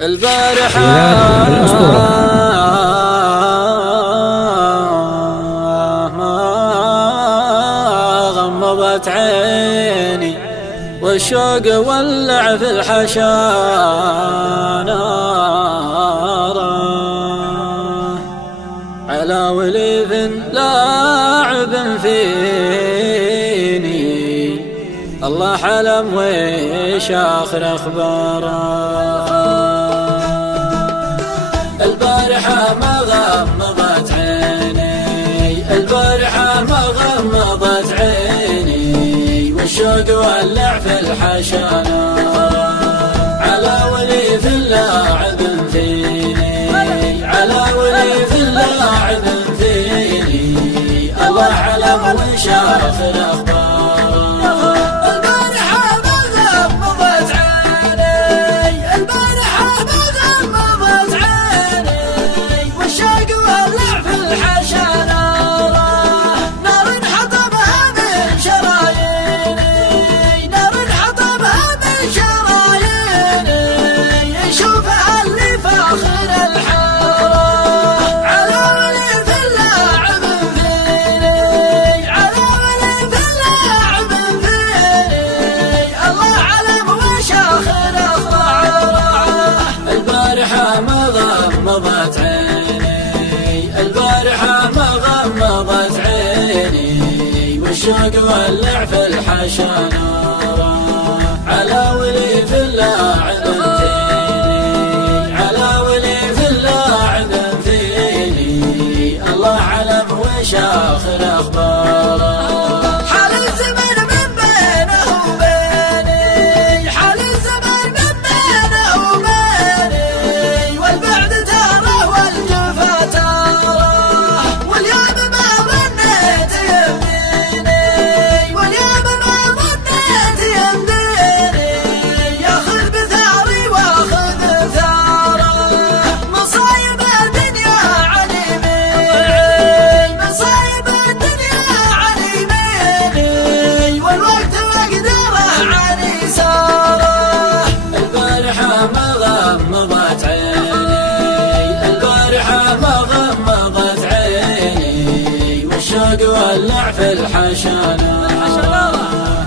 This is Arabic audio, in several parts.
البارحة ما غمضت عيني والشوق ولع في الحشا نارا على وليف لاعب فيني الله حلم ويش آخر أخباره. البارحة ما غمضت عيني البارحة ما غمضت عيني والشوق ولع في الحشا نارا على وليف لاعب فيني على وليف لاعب فيني الله علم وش آخر أخباره. غمضت عيني البارحة ما غمضت عيني والشوق ولع في الحشا نارا على وليف لاعب فيني على وليف لاعب فيني الله علم وش آخر أخباره. غمضت عيني البارحة ما غمضت عيني والشوق ولع في الحشا نارا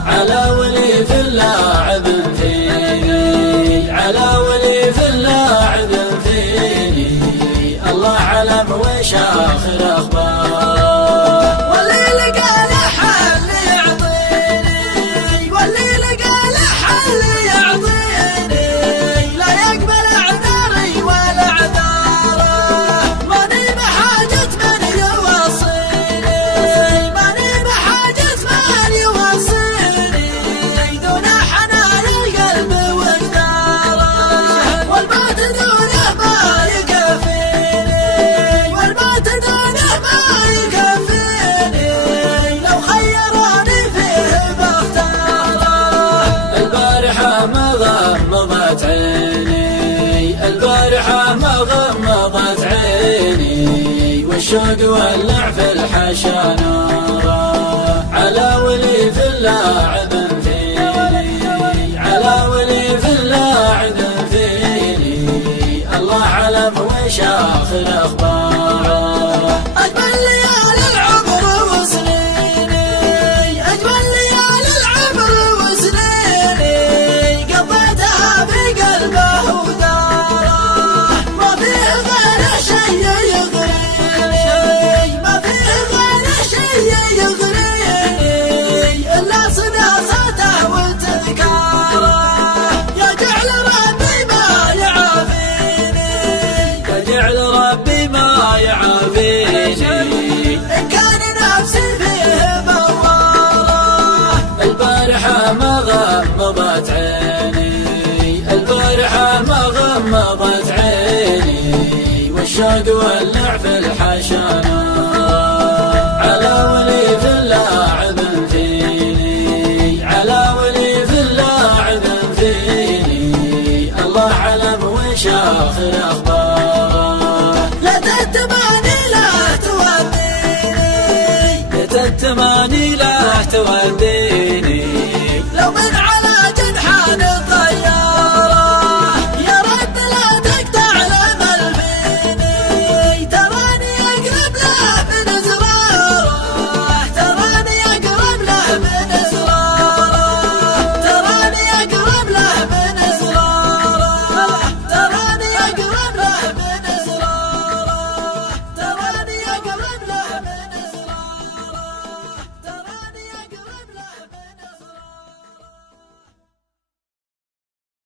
على وليف لاعب فيني على وليف لاعب فيني الله علم وش آخر أخباره. غمضت عيني البارحة ما غمضت عيني والشوق ولع في الحشا نارا على وليف لاعب فيني على وليف لاعب فيني الله علم وش آخر أخباره. إن كان نفسي فيه بوارة. البارحة ما غمضت عيني البارحة ما غمضت عيني والشوق ولع في الحشا نارا على وليف لاعب فيني على وليف لاعب فيني الله علم وش آخر أخباره.